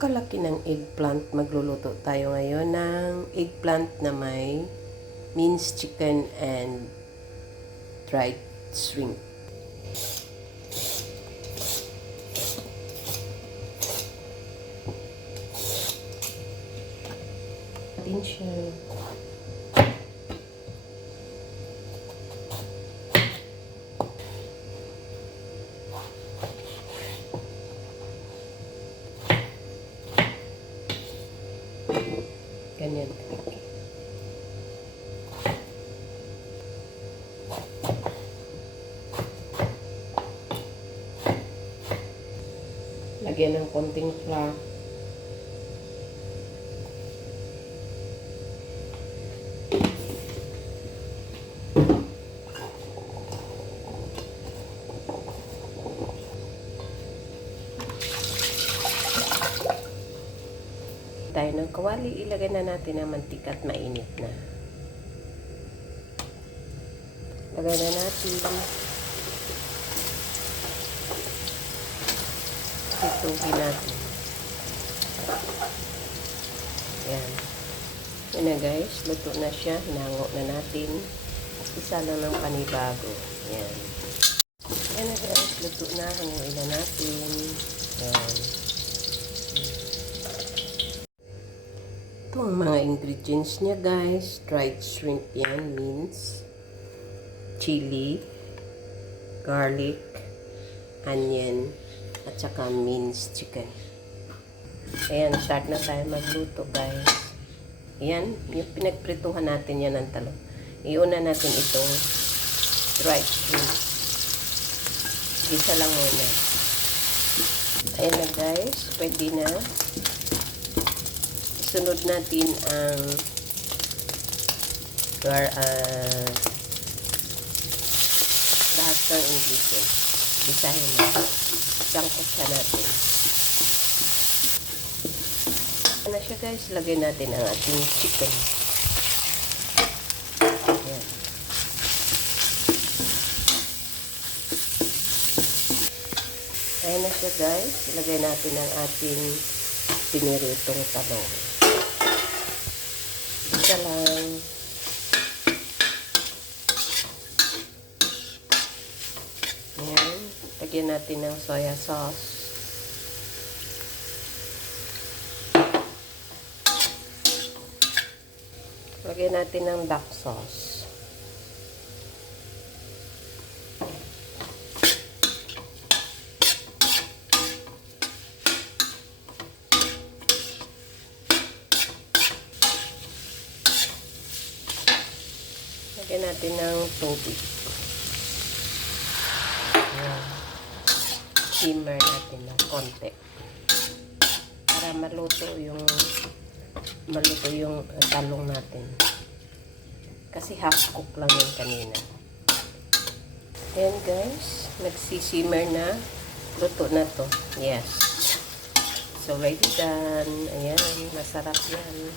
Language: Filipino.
Napakalaki ng eggplant. Magluluto tayo ngayon ng eggplant na may minced chicken and dried shrimp. Din siya. Ganyan. Lagyan ng konting flour. Tayo ng kawali, ilagay na natin ang mantika at mainit na. Lagay na natin. Itugin natin. Yan. Yan na guys, luto na siya. Hinango na natin. Isa lang ng panibago. Yan. Yan na guys, luto na. Hanguin na natin. Yan. Ito ang mga ingredients niya guys. Dried shrimp yan, mince, chili, garlic, onion, at saka minced chicken. Ayan, start na tayo magluto guys. Ayan, yung pinagprituhan natin yan ng talong. Iuna natin itong dried shrimp. Isa lang muna. Ayan na guys, pwede na. Sunod natin ang lahat ng ingredients. Bisahin natin. Sangkot siya natin. Ano siya guys? Lagay natin ang ating chicken. Ayan. Ayan na siya guys. Ilagay natin ang ating piniritong talong. Isa lang. Ayan. Lagyan natin ng soya sauce. Lagyan natin ng duck sauce. Lagyan natin ng tubig. Ayan. Simmer natin ng konti. Para maluto yung talong natin. Kasi half cook lang yun kanina. Ayan guys. Nagsisimmer na. Luto na to. Yes. So ready done. Ayan. Masarap yan.